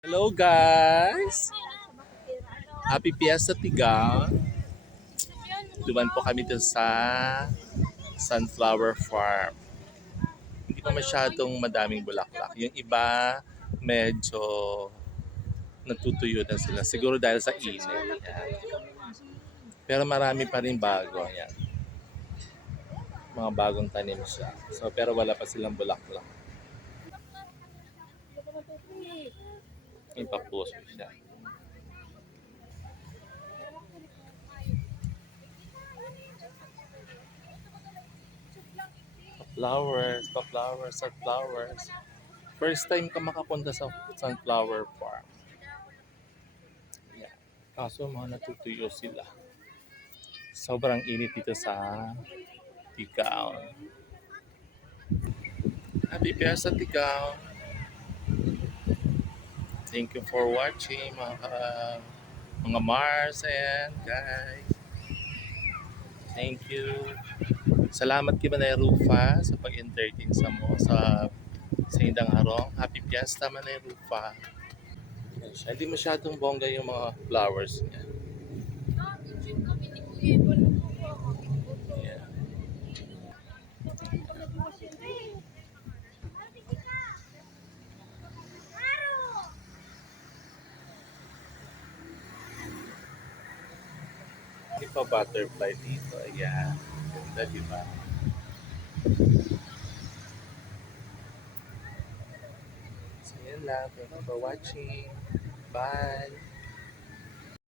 Hello guys! Happy Fiesta Tigaw! Duman po kami dito sa Sunflower Farm. Hindi pa masyadong madaming bulaklak. Yung iba medyo natutuyo na sila. Siguro dahil sa init. Yan. Pero marami pa rin bago. Yan. Mga bagong tanim siya. So, pero wala pa silang bulaklak. Yung papuso siya. Flowers. First time ka makapunta sa Sunflower Farm. Yeah. Kaso mga natutuyo sila. Sobrang init dito sa Tigao. Happy Fiesta Tigao! Thank you for watching mga Mars and guys. Thank you. Salamat kay Manay Rufa sa pag-entertain sa Indang Harong. Happy Fiesta Manay Rufa. Yan siya. Hindi masyadong bongga yung mga flowers niya. Yeah. Hindi pa butterfly dito. Ayan. Ganda, di ba? So, yun lang. Thank you for watching. Bye!